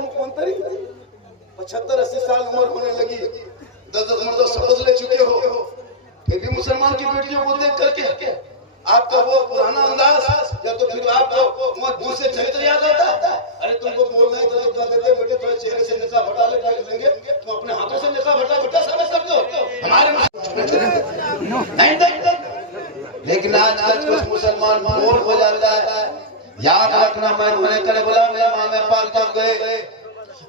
मुख्यमंत्री 75-80 साल उम्र होने लगी, 10-10 मरतबा शपथ ले चुके हो, फिर भी मुसलमान की बेटियों को देख करके आपका वो पुराना अंदाज या तो फिर आपको दूर से चरित्र याद आता है। अरे तुमको बोलना ही तो कर देते बेटे, थोड़े चेहरे से निकाह हटा लेंगे, तुम अपने हाथों से निकाह हटा समझ सकते हो हमारे नहीं। लेकिन आज कुछ मुसलमान बोल हो जाता है। याद रखना, मैं मैंने करे बोला मैं इमाम पाक जब गए,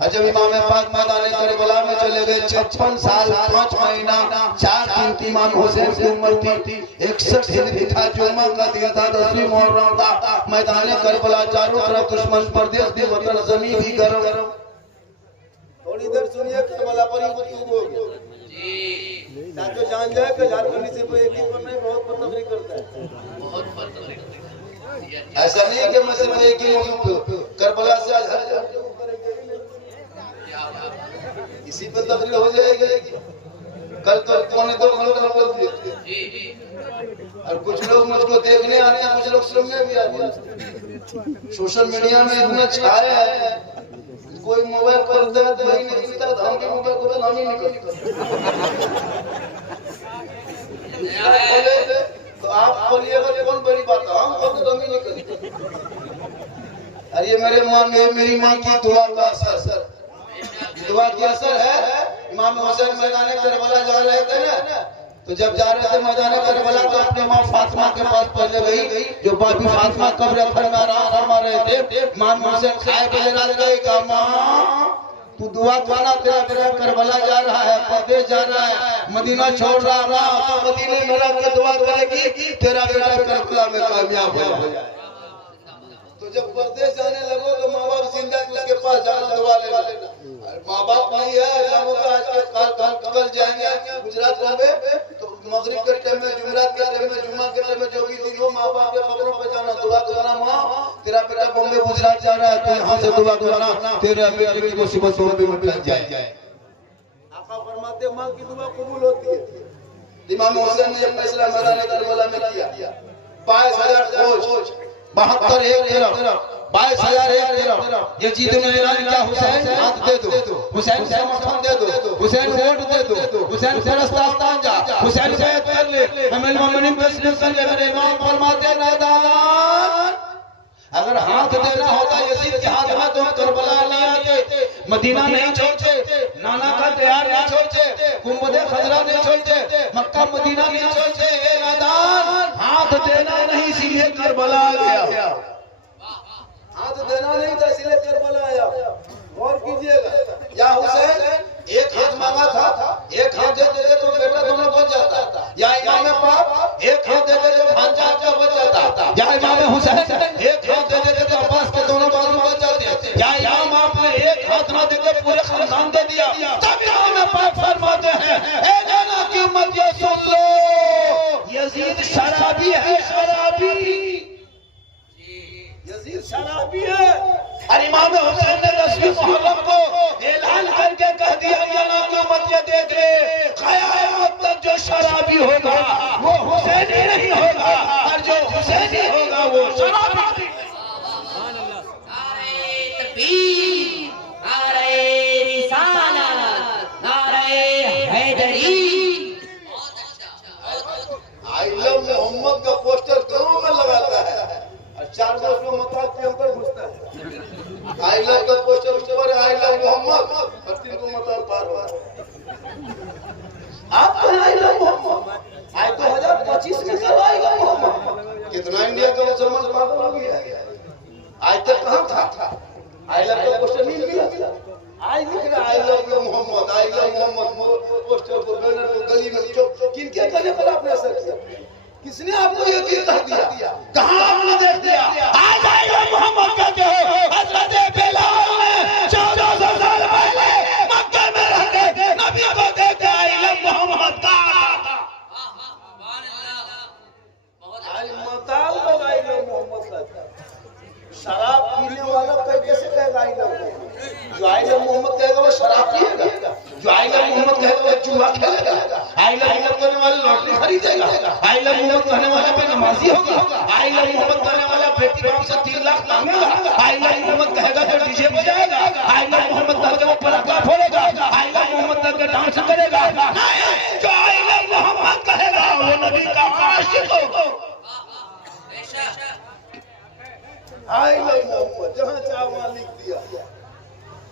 जब इमाम पाक मैदान करबला में चले गए, 56 साल 5 महीना 4 दिन इमाम हुसैन की उम्र थी, 61 हिजरी था, जुम्मा का दिन था, 10वीं मुहर्रम था। मैदान करबला चारों तरफ दुश्मन, प्रदेश भी वतन, जमीन भी गरम। थोड़ी देर सुनिए, करबला पर ही गुफ्तगू होगी जी, ताकि जान जाए कि झारखंड से कोई एक ही पर नहीं, बहुत पर तकलीफ करता है, बहुत पर तकलीफ। ऐसा नहीं कि मैं सिर्फ एक ही मौजूद करबला से आज इसी पर तकरीर हो जाएगी। कल तो 1.25 बोल दिए और कुछ लोग मुझको देखने आते हैं, कुछ लोग सुनने भी आते हैं। सोशल मीडिया में इतना छाया है, कोई मोबाइल खोलता है तो वही निकलता है, हम के मोबाइल को तो हम ही निकलते। तो आप खोलिएगा कौन बड़ी बात है, हम खोलते तो हम ही निकलते। अरे मेरे माँ में मेरी माँ की दुआ का असर, दुआ की असर है। इमाम हुसैन मैदान करबला जा रहे थे ना, तो जब जा रहे थे मैदान करबला तो अपने माँ फातिमा के पास पहले गई, जो बाबी फातिमा कब्र पर में आराम फरमा रहे थे। इमाम हुसैन खाए के लेना गए, कहा माँ तू दुआ करना, तेरा बेटा करबला जा रहा है, परदेश जा रहा है, मदीना छोड़ रहा है, तो मदीने में रह के दुआ करेगी तेरा बेटा करबला में कामयाब हो जाए। तो जब परदेश जाने लगो तो माँ बाप जिंदा उसके पास जाना, दुआ लेना। माँ बाप नहीं है, जाओ तो आज कल जाएंगे गुजरात बॉम्बे, तो मगरिब के टाइम में, जुमेरात के टाइम में, जुम्मा के टाइम में, जो भी दिन हो माँ बाप के कब्रों पे जाना, दुआ करना, माँ तेरा बेटा बॉम्बे गुजरात जा रहा है, तो यहाँ से दुआ करना तेरा बेटे की मुसीबत बॉम्बे में लग जाए। आका फरमाते माँ की दुआ कबूल होती है। इमाम हुसैन ने जब फैसला मैदान करबला में किया, 22,000 फौज 72 एक तरफ, 22,000 एक तरफ। यजीद ने ऐलान किया, हुसैन हाथ दे दो, हुसैन समर्थन दे दो, हुसैन वोट दे दो, हुसैन से रास्ता जा, हुसैन से कर ले, हमें मोमिन तस्लीम कर ले। मेरे इमाम फरमाते नादान, अगर हाथ देना होता यजीद के हाथ में तो करबला नहीं आते, मदीना नहीं छोड़ते, नाना का तैयार नहीं छोड़ते, गुंबदे खजरा नहीं छोड़ते, मक्का मदीना नहीं छोड़ते। नादान, हाथ देना नहीं इसीलिए करबला आ गया, हाथ देना नहीं था इसलिए करबला आया। गौर कीजिएगा, या हुसैन एक हाथ मांगा था, एक हाथ दे देते तो बेटा दोनों बच जाता, या इमाम पाक एक हाथ दे देते तो भांजा आपका बच जाता, या इमाम हुसैन एक हाथ दे देते तो अब्बास के दोनों बाजू बच जाते, या इमाम आपने एक हाथ ना देकर पूरे खानदान दे दिया। तब इमाम पाक फरमाते हैं, ए जाना की उम्मत ये सोच लो, यजीद शराबी है, शराबी, यजीद शराबी है। और इमाम हुसैन ने 10वीं मुहर्रम को ऐलान करके कह दिया, जाना की उम्मत ये देख ले, क़यामत तक जो शराबी होगा वो हुसैनी नहीं होगा, और जो हुसैनी होगा वो शराबी। नारे तकबीर, नारे रिसालत, नारे हैदरी। आई लव मोहम्मद का पोस्टर गांव में लगाता है और 4 दोस्त लोग मकान के अंदर घुसता है। आई लव का पोस्टर उसके बाद आई लव मोहम्मद और 3 को मकान पार हुआ। आप आई लव मोहम्मद आई 2025 में कब आएगा मोहम्मद? कितना इंडिया का मुसलमान पागल हो गया है। आज तक कहाँ था? आई लव का पोस्टर नहीं मिला, आज लिख रहा I love Mohammad, I love Mohammad poster को, बैनर को गली में किन क्या करने पर आपने असर किया? किसने आपको ये चीज कह दिया? कहाँ आपने देख दिया? आज आई लव मोहम्मद कहते हो, हजरत बिलाल ने 1400 साल पहले मक्के में रह के नबी को देखे आई लव मोहम्मद का। आज मताल लोग आई लव मोहम्मद कहते हैं। शराब पीने वाला कैसे कहेगा आई लव? जो आई लव मोहम्मद कहेगा वो शराब पिएगा, जो आई लव मोहम्मद कहेगा वो जुआ खेलेगा, आई लव मोहम्मद कहने वाला लॉटरी खरीदेगा, आई लव मोहम्मद कहने वाला पे नमाजी होगा, आई लव मोहम्मद कहने वाला बेटी बाप से 3 लाख मांगेगा, आई लव मोहम्मद कहेगा तो डीजे बजाएगा, आई लव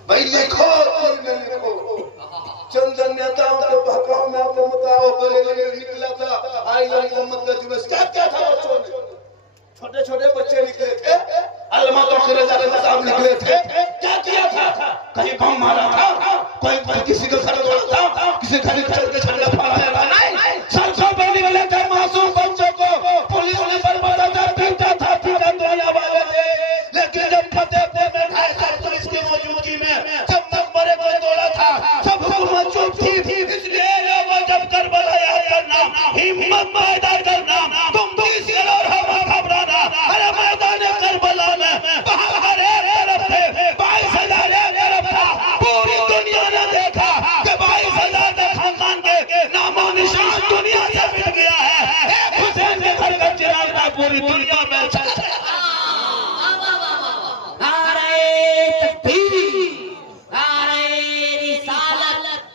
भाई लिखो चंदन नेताओं के बहकाव में आपको बताओ बरेली में निकला था आई लव मोहम्मद का जुलूस। क्या था बच्चों में? छोटे छोटे बच्चे निकले थे, अल्लामा तो खिरजा साहब निकले थे। क्या किया था? कहीं बम मारा था, कोई किसी को सर तोड़ा था, किसी घर चल के झंडा फहराया था। नहीं, सरसों बनी वाले थे मासूम बच्चों को पुलिस ने बर्बाद पीटा था, पीटा दुनिया वाले थे। लेकिन जब फतेहपुर में ढाई साल पुलिस की मौजूदगी में जब मकबरे को तोड़ा था, सब हुकूमत चुप थी। इसलिए लोगों जब करबला याद करना, हिम्मत पैदा करना, तुम किसी और हम घबराना। अरे मैदान करबला में हर एक तरफ से 22,000 तरफ था। पूरी दुनिया ने देखा कि 22,000 का खानदान के नामो निशान दुनिया से मिट गया है। एक हुसैन के घर का चिराग था पूरी दुनिया में।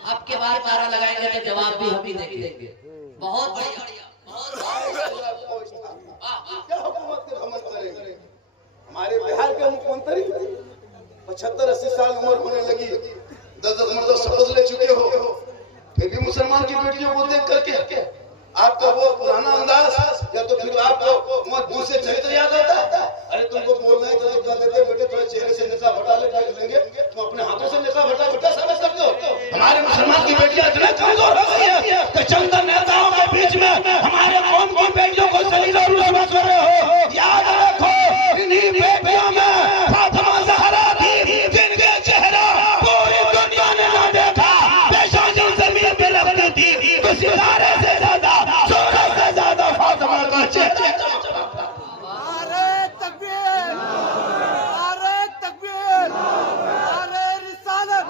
आपके बार नारा लगाएंगे तो जवाब भी हम ही देंगे। बहुत बढ़िया। क्या हुकूमत के भ्रमण करेंगे? हमारे बिहार के मुख्यमंत्री 75-80 साल उम्र होने लगी, 10-10 मरतबा शपथ ले चुके हो, फिर भी मुसलमान की बेटियों को देख करके आपका वो पुराना अंदाज या तो फिर आपको मुंह से चरित्र याद आता है। अरे तुमको बोलना है तो क्या देते बेटे, थोड़े चेहरे से नशा भटा लेंगे, तुम अपने हाथों से नशा भटा समझ सकते हो? हमारे मुसलमान की बेटियां इतना कमजोर हो गई है कि चंद नेताओं के बीच में हमारे कौम की बेटियों को सलील और रुस्वा कर रहे हो। याद रखो, इन्हीं बेटियों में फातिमा ज़हरा थी जिनके चेहरा पूरी दुनिया ने ना देखा। पेशानी जमीन पे लगती थी तो सितारे से ज्यादा, सूरज से ज्यादा फातिमा का चेहरा। नारे तकबीर, नारे तकबीर, नारे रिसालत,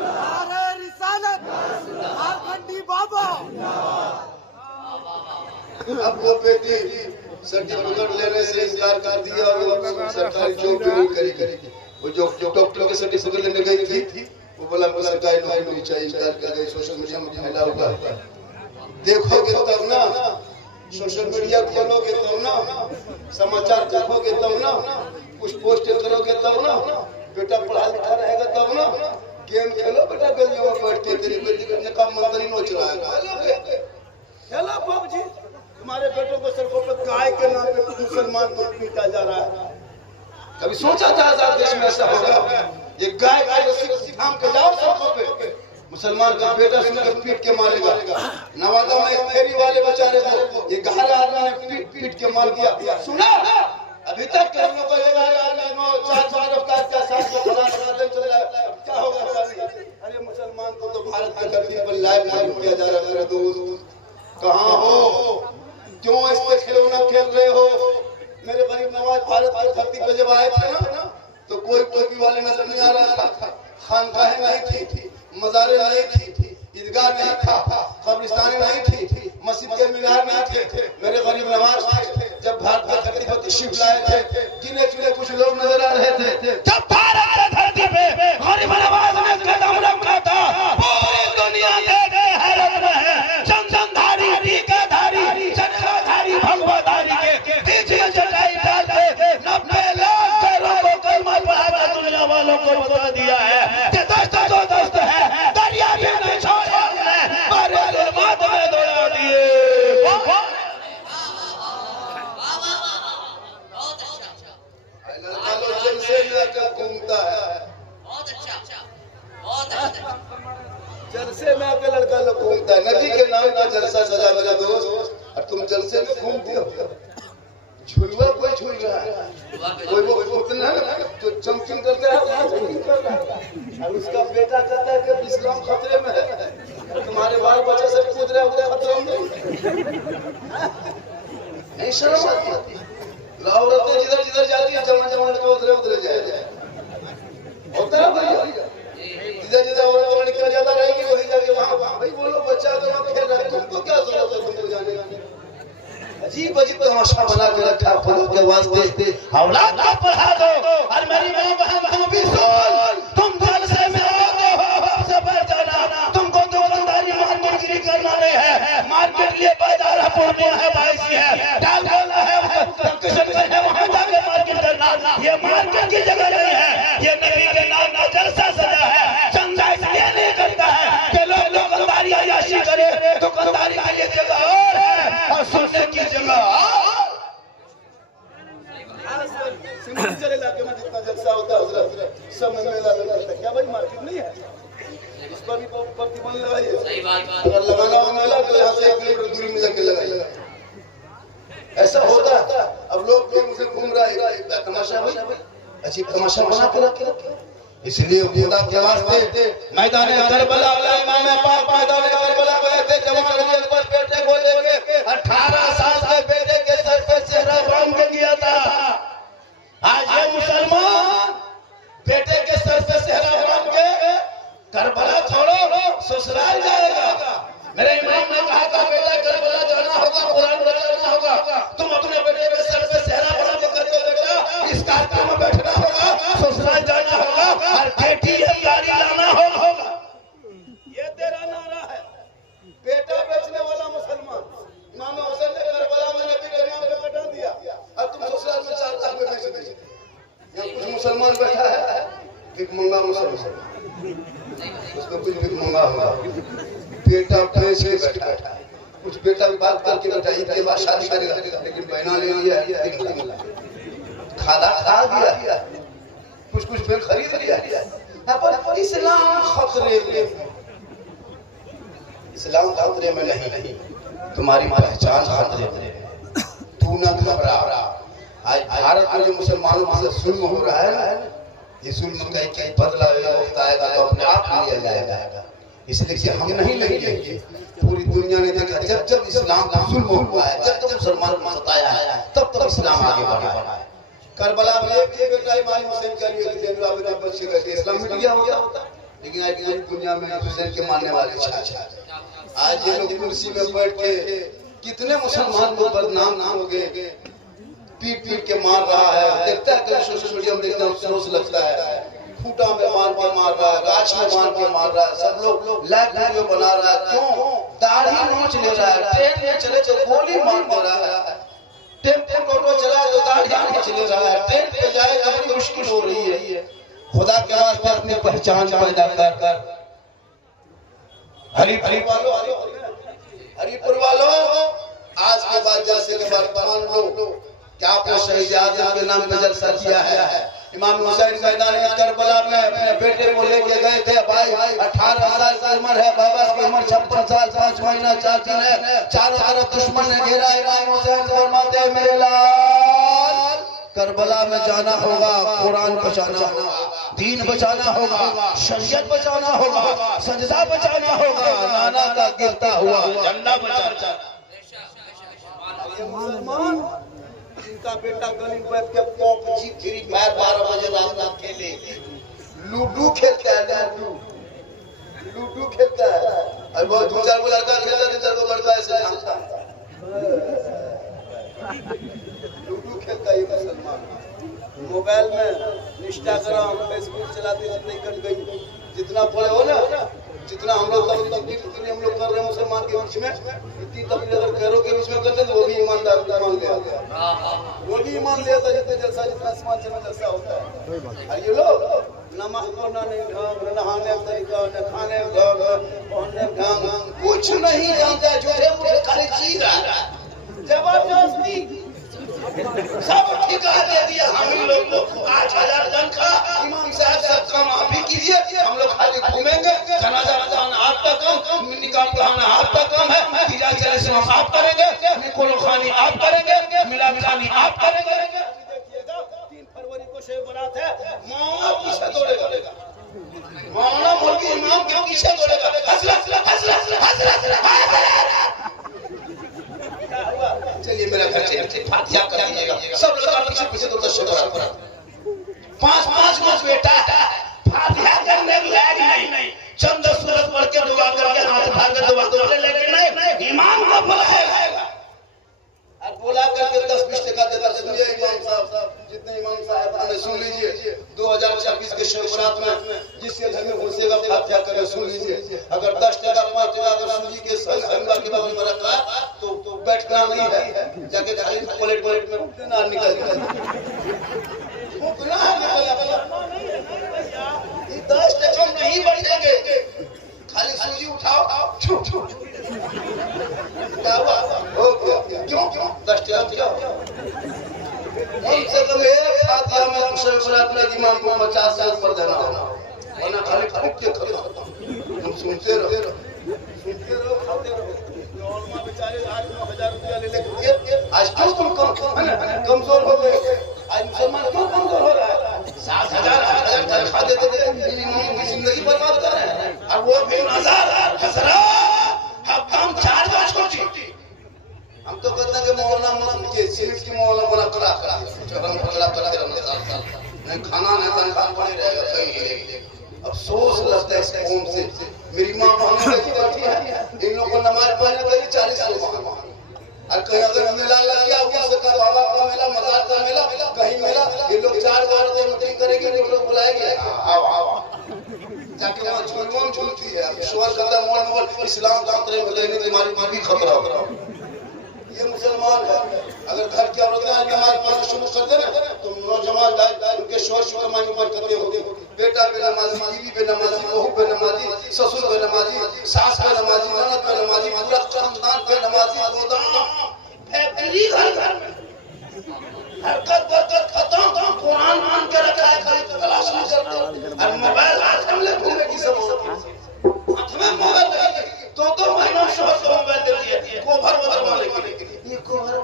नारे रिसालत, झारखंडी बाबा। अब वो बेटी सर्टिफिकेट लेने से इनकार कर दिया और सरकारी जॉब भी नहीं करेगी। वो जो डॉक्टर के सर्टिफिकेट लेने गई थी वो बोला मुझे सरकारी नौकरी नहीं चाहिए, इनकार कर गई। सोशल मीडिया में फैला हुआ देखोगे तब ना, सोशल मीडिया खोलोगे तब ना, समाचार देखोगे तब ना, कुछ पोस्ट करोगे तब ना, बेटा पढ़ा लिखा रहेगा तब ना। गेम खेलो बेटा गलियों में बैठ के, तेरी बेटी का मंत्री नोच रहा है। खेलो पबजी, तुम्हारे बेटों को सड़कों पर गाय के नाम पे मुसलमान को पीटा जा रहा है। कभी सोचा था आजाद देश में ऐसा होगा? ये गाय का रस्सी थाम के जाओ सड़कों पे, मुसलमान का बेटा सुनकर पीट के मारेगा। नवादा में एक फेरी वाले बेचारे को ये घायल आदमी ने पीट के मार दिया। सुना अभी तक हम लोग को ये घायल आदमी 4 रफ्तार का साथ में खड़ा चल रहा है। क्या होगा? अरे मुसलमान को तो भारत की धरती पर लाइव किया जा रहा है। मेरे दोस्त कहाँ हो? क्यों इस पे खिलौना खेल रहे हो? मेरे गरीब नवाज भारत की धरती पर जब आए थे ना, तो कोई टोपी वाले नजर नहीं आ रहा था, खानकाहें नहीं थी, मज़ारे नहीं थी, ईदगाह नहीं था, कब्रिस्तानें नहीं थी, मस्जिद के मीनार नहीं थे। मेरे गरीब नवाज थे जब भारत की धरती पर तशरीफ लाए थे, गिने चुने कुछ लोग नजर आ रहे थे। जब भारत की धरती पे गरीब नवाज ने कदम रखा था, पूरी दुनिया के हैरत में है। चंदनधारी, टीकाधारी, चरखाधारी, भगवाधारी के पीछे चटाई डाल के 90 लाख घरों को कलमा पढ़ा दुनिया वालों को बता दिया है कि दोस्त जो दोस्त है दरिया भी नहीं छोड़ा है, पर मात में दौड़ा दिए। लड़का लोग जलसे में आकर घूमता है, जलसे में आकर लड़का लोग घूमता है। नदी के नाम का जलसा सजा मेरा दोस्त, और तुम जलसे में घूमते हो। झुलवा कोई झूल रहा है, कोई वो उतना जो जंपिंग करता है और उसका बेटा कहता है कि इस्लाम खतरे में है, तुम्हारे बाल बच्चे सब कूद रहे हैं खतरे में। नहीं शर्म आती? औरतें जिधर जिधर जाती है जवान लड़का उधर जाए होता है भैया। जिधर जिधर औरत लड़कियां ज्यादा रहेगी वही जाके वहाँ भाई बोलो बच्चा तो वहाँ खेल रहा है, तुमको क्या जरूरत है तुमको जाने? अजीब अजीब तमाशा बना के रखा खुद के वास्ते। औलाद को पढ़ा दो। और मेरी माँ बहन तुम भी सुन, तुम जलसे में आओगे हो से बढ़ जाना। तुमको दुकानदारी मार्केटगिरी करना नहीं है। मार्केट लिए बाजार है, पूर्णिया है, बाईसी है, डालखोला है, किशनगंज है, वहाँ जाके मार्केट करना। ये मार्केट की जगह नहीं है, ये नबी मेला लगता है क्या भाई, मार्केट नहीं है, इस पर भी प्रतिबंध लगाइए। सही बात। अगर लगाना हो मेला तो यहाँ से 1 किलोमीटर दूरी में जाके लगाइए। ऐसा होता है। अब लोग मुझे घूम रहा है तमाशा भाई, अच्छी तमाशा बना के रखे। इसलिए खुदा के वास्ते मैदान करबला इमाम पाक मैदान करबला गए थे, जवान के ऊपर बेटे को लेके 18 साल के बेटे के सर पे सेहरा बांध के गया था। आज ये मुसलमान बेटे के सर पे सेहरा बांध के करबला छोड़ो ससुराल जाएगा। मेरे इमाम ने कहा था बेटा करबला जाना होगा, कुरान बजाना होगा, तुम अपने बेटे के सर पे सेहरा बांध के करके बेटा इस कारखाने में बैठना होगा, ससुराल जाना होगा और बेटी गाड़ी लाना होगा। ये तेरा नारा है। बेटा बेचने वाला मुसलमान इमाम हुसैन ने करबला में नबी के नाम पे कटा दिया और तुम ससुराल में 4 लाख में बेच दीजिए। यहाँ कुछ मुसलमान बैठा है भिख मंगा मुसलमान, उसमें कुछ भिख मंगा होगा, बेटा बेच के बैठा है। कुछ बेटा बात करके बैठा, इसके बाद शादी करेगा लेकिन बहना ले लिया है 3 लाख, खादा खा दिया, कुछ फिर खरीद लिया। पर इस्लाम खतरे में, इस्लाम खतरे में नहीं, तुम्हारी पहचान खतरे में। तू न घबरा। आज भारत में जो मुसलमानों से जुल्म हो रहा है ना, ये जुल्म कहीं बदला वक्त आएगा तो अपने आप लिया जाएगा। इसलिए कि हम नहीं लेंगे। पूरी दुनिया ने देखा जब इस्लाम का जुल्म हुआ है, जब मुसलमानों को सताया है, तब इस्लाम आगे बढ़ा है। करबला में एक बेटा इमाम हुसैन के लिए बच्चे का इस्लाम मिट गया होता, लेकिन आज दुनिया में हुसैन के मानने वाले छा। आज ये लोग कुर्सी में बैठ के कितने मुसलमान को बदनाम हो गए, पीट के मार रहा है। देखता है कहीं सोशल मीडिया में देखता अफसोस लगता है, फूटा में मार के मार रहा है, गाछ में मार के मार रहा है, सब लोग लाइव वीडियो बना रहा है। क्यों? दाढ़ी नोच ले रहा है, ट्रेन में चले तो गोली मार दे रहा है, टेम्पो ऑटो चलाए तो दाढ़ियां खींच ले रहा है, ट्रेन पे जाए तो बड़ी मुश्किल हो रही है। खुदा के वास्ते अपनी पहचान पैदा कर। हरिपुर वालों, आज के बाद जैसे के बाद मान लो क्या आपने शहीद आजम के नाम पे जलसा किया है। इमाम हुसैन मैदान करबला में अपने बेटे को लेके गए थे। भाई 18 साल की उम्र है, बाबा की उम्र 56 साल 5 महीना 4 दिन है। चारों तरफ दुश्मन ने घेरा। इमाम हुसैन फरमाते मेरे लाल करबला में जाना होगा, कुरान बचाना होगा, दीन बचाना होगा, शरीयत बचाना होगा, सजदा बचाना होगा, नाना का गिरता हुआ झंडा बचाना। मुसलमान जिनका बेटा गली बैठ के PUBG फ्री फायर 12 बजे रात खेले, लूडो खेलता है, लूडो खेलता है। और वो 2-4 को लड़का खेलता है, 2-4 को लड़का ऐसे भागता है, लूडो खेलता है। ये मुसलमान मोबाइल में इंस्टाग्राम फेसबुक चलाते कट गई। जितना पढ़े हो ना, जितना हम लोग तबलीग हम लोग कर रहे हैं मुसलमान के बीच में, इतनी तबलीग अगर घरों के बीच में करते तो वो भी ईमानदार मान लिया, वो भी ईमान लिया था। जितने जलसा जितना आसमान से जलसा होता है। और ये लोग नमाज पढ़ना नहीं ढंग, नहाने तरीका, न खाने ढंग, पहनने ढंग, कुछ नहीं जानता। झूठे मूठे खाली जी रहा है, जबरदस्ती सब ठिका दे दिया। हम ही लोग 8000 टन का इमाम साहब सबका माफी कीजिए, हम लोग खाली घूमेंगे। जनाजा पढ़ाना आपका काम, निकाह पढ़ाना आपका काम है, तीजा जलसे हम आप करेंगे, निकोलो खानी आप करेंगे, मिलाद खानी आप करेंगे। देखिएगा 3 फरवरी को शब बारात है, मौना पीछे दौड़ेगा, मौना मुर्गी इमाम के पीछे दौड़ेगा। हजरत चलिए मेरा घर चलिए, फातिहा कर दीजिएगा। सब लोग पीछे दौड़ते शब बारात। 5-5 बेटा फातिहा करने लायक नहीं, चंद सूरत पढ़ के दुआ करके हाथ उठा के दुआ कर ले, लेकिन नहीं इमाम को बुलाएगा और बुला करके 10-20 टका देता। सुनिए इमाम साहब, जितने इमाम साहब ने सुन लीजिए, 2026 के शब बारात में जिसके घर में घुसेगा फातिहा करे, सुन लीजिए। अगर 10 टका 5 टका अगर सूजी के संग हलवा के बाबू में रखा तो बैठना नहीं है, जाके खाली प्लेट में ना निकल जाए। 10 टका नहीं बढ़ेंगे, खाली सूजी उठाओ। क्या हुआ? क्यों 10 टका? कम से कम एक फातिहा में बारात में इमाम को 50 से ऊपर देना होगा, वरना खाली फूक के खत्म। तुम सुनते रहो खाते रहो। और मां बेचारे आज 1000 रुपया ले लेके आज क्यों तुम कमजोर हो गए? आज मुसलमान क्यों कमजोर हो रहा है? 7,000 8,000 खा देते थे, इमाम की जिंदगी बर्बाद कर रहे हैं। अब वो भी 9,000 हजरा हम 4 बार छोटी। हम तो कहते हैं कि मोहल्ला मत के सीट की मोहल्ला बना करा हम झगड़ा करते रहना साल नहीं खाना नहीं तनख्वाह पड़े रहेगा कहीं। अफसोस लगता है इस कौम से। मेरी माँ वहां बैठी है, इन लोगों को नमाज पढ़ने के लिए 40 लोग वहां, और कहीं अगर मेला लग गया उसका बाबा का मेला मजार का मेला कहीं मेला, ये लोग 4 बार तो मीटिंग करेंगे, लोग बुलाएंगे आओ जाके वहाँ झूलती है। ईश्वर कहता है मोल इस्लाम का खतरे में रहने तुम्हारी माँ भी खतरा होगा। ये मुसलमान है। अगर घर की औरतें नमाज पढ़ना शुरू कर दे ना तो नौजवान उनके शोर शुक्रमानी पर करते होंगे। बेटा बेनमाजी, बीवी बेनमाजी, बहू बेनमाजी, ससुर बेनमाजी, सास बेनमाजी, ननद बेनमाजी, पूरा खानदान बेनमाजी, गोदाम फैक्ट्री घर में हरकत बरकत खत्म। कुरान मान के रखा है, खाली तलाश नहीं करते। और मोबाइल हाथ में ले घूमे की सब हाथ में मोबाइल तो महीनों शोर से मोबाइल दे दिए कोभर वोभर मारने के लिए। ये कोभर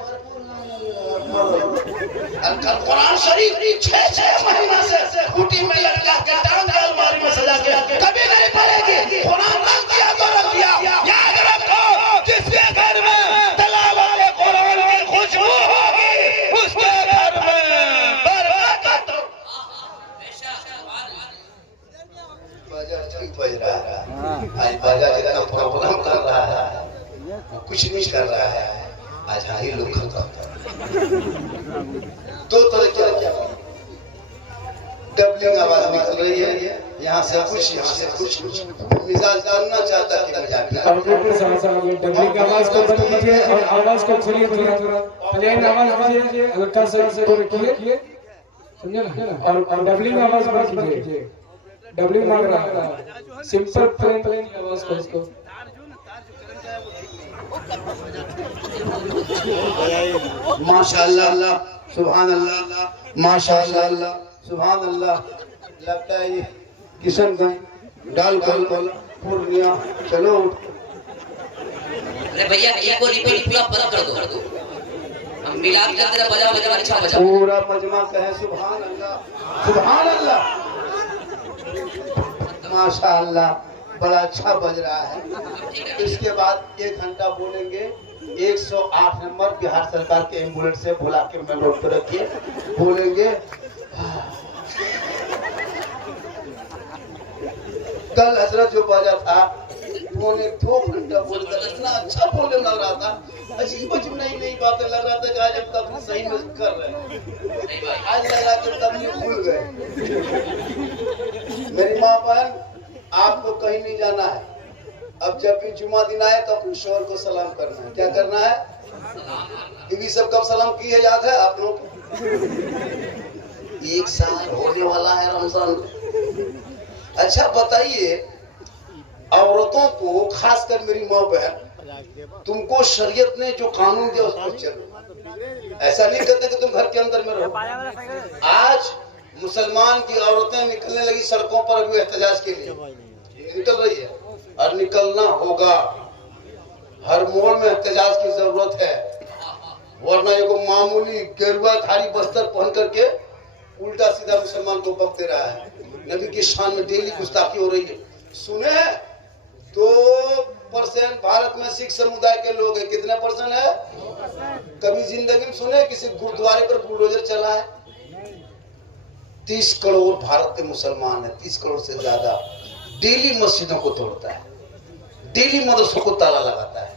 कुरान शरीफ 6 महीना से खूटी में लटका के टांग के अलमारी में सजा के कभी नहीं पड़ेगी। कुरान रख दिया तो रख दिया। याद रखो, जिसके घर में तलावत वाले कुरान की खुशबू होगी उसके घर में बरकत। बाजार ठीक बज रहा है आज, बाजार जितना प्रोग्राम कर रहा है कुछ नहीं कर रहा है आज। हाँ ही लोग खत्म 2 तरह क्या डबलिंग आवाज निकल रही है, यहाँ से कुछ मिजाज करना चाहता है कि मजाक डबलिंग आवाज को बंद कीजिए और आवाज को छोड़िए, थोड़ा प्लेन आवाज कीजिए, हल्का सा इसको रखिए, समझे ना। और डबलिंग आवाज बंद कीजिए, डबलिंग मांग रहा है, सिंपल प्लेन आवाज को इसको। माशाअल्लाह सुभान अल्लाह, माशाअल्लाह सुभान अल्लाह। लगता है ये किशनगंज डालखल पूर्णिया। चलो अरे भैया ये को रिपीट पूरा बंद कर दो, हम मिला के तेरा बजा अच्छा बजा। पूरा मजमा कहे सुभान अल्लाह सुभान अल्लाह माशाअल्लाह, बड़ा अच्छा बज रहा है। इसके बाद 1 घंटा बोलेंगे 108 नंबर बिहार सरकार के एम्बुलेंस से बुला के मैं रोड पे रखिए, बोलेंगे। कल हजरत जो बाजा था 2 घंटा बोलता, इतना अच्छा बोलने लग रहा था, अजीब अजीब नई बातें लग रहा था कि आज अब तक सही में कर रहे हैं। आज लग रहा था तब नहीं भूल गए। मेरी माँ बहन आपको कहीं नहीं जाना है। अब जब भी जुमा दिन आए तो अपने शोहर को सलाम करना है। क्या करना है? बीवी सब कब सलाम की है याद है आप लोग? 1 साल होने वाला है रमजान। अच्छा बताइए, औरतों को खासकर मेरी माँ बहन, तुमको शरीयत ने जो कानून दिया उस पर चलो। ऐसा नहीं कहते कि तुम घर के अंदर में रहो। आज मुसलमान की औरतें निकलने लगी सड़कों पर अभी एहतजाज के लिए, निकल रही है और निकलना होगा। हर मोड़ में एहतजाज की जरूरत है, वरना एगो मामूली गेरुआ धारी बस्तर पहन करके उल्टा सीधा मुसलमान को बकते रहा है। नबी की शान में डेली गुस्ताखी हो रही है। सुने 2% भारत में सिख समुदाय के लोग हैं। कितने % है? कभी जिंदगी में सुने किसी गुरुद्वारे पर बुलडोजर चला है? 30 करोड़ भारत के मुसलमान है, 30 करोड़ से ज्यादा। डेली मस्जिदों को तोड़ता है, डेली मदरसों को ताला लगाता है,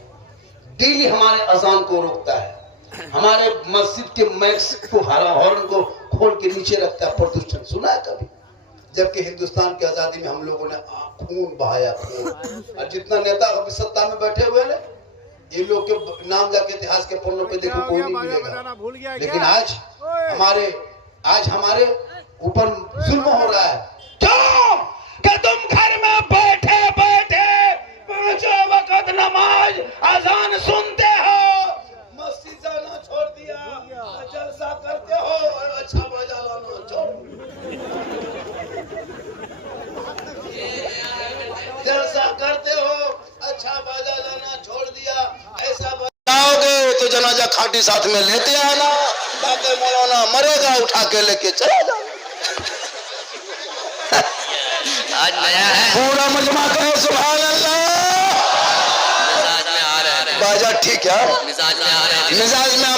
डेली हमारे अजान को रोकता है, हमारे मस्जिद के मैक्स को हॉर्न को खोल के नीचे रखता है। प्रदूषण सुना है कभी? जबकि हिंदुस्तान की आजादी में हम लोगों ने खून बहाया खून। और जितना नेता अभी सत्ता में बैठे हुए ना, ये लोग के नाम जाके इतिहास के पन्नों पे देखो कोई नहीं मिलेगा। लेकिन आज हमारे ऊपर जुल्म हो रहा है। क्यों? कि तुम घर में बैठे बैठे 5 वक्त नमाज अजान सुनते हो, मस्जिद जाना छोड़ दिया, जलसा करते हो और अच्छा मजा लाना छोड़। पार्टी साथ में लेते आना, ताकि मौलाना मरेगा उठा के लेके चला जाए। आज नया है, पूरा मजमा कहे सुभान अल्लाह। मिजाज में आ रहा है, बाजा ठीक है, मिजाज में आ रहा है। मिजाज में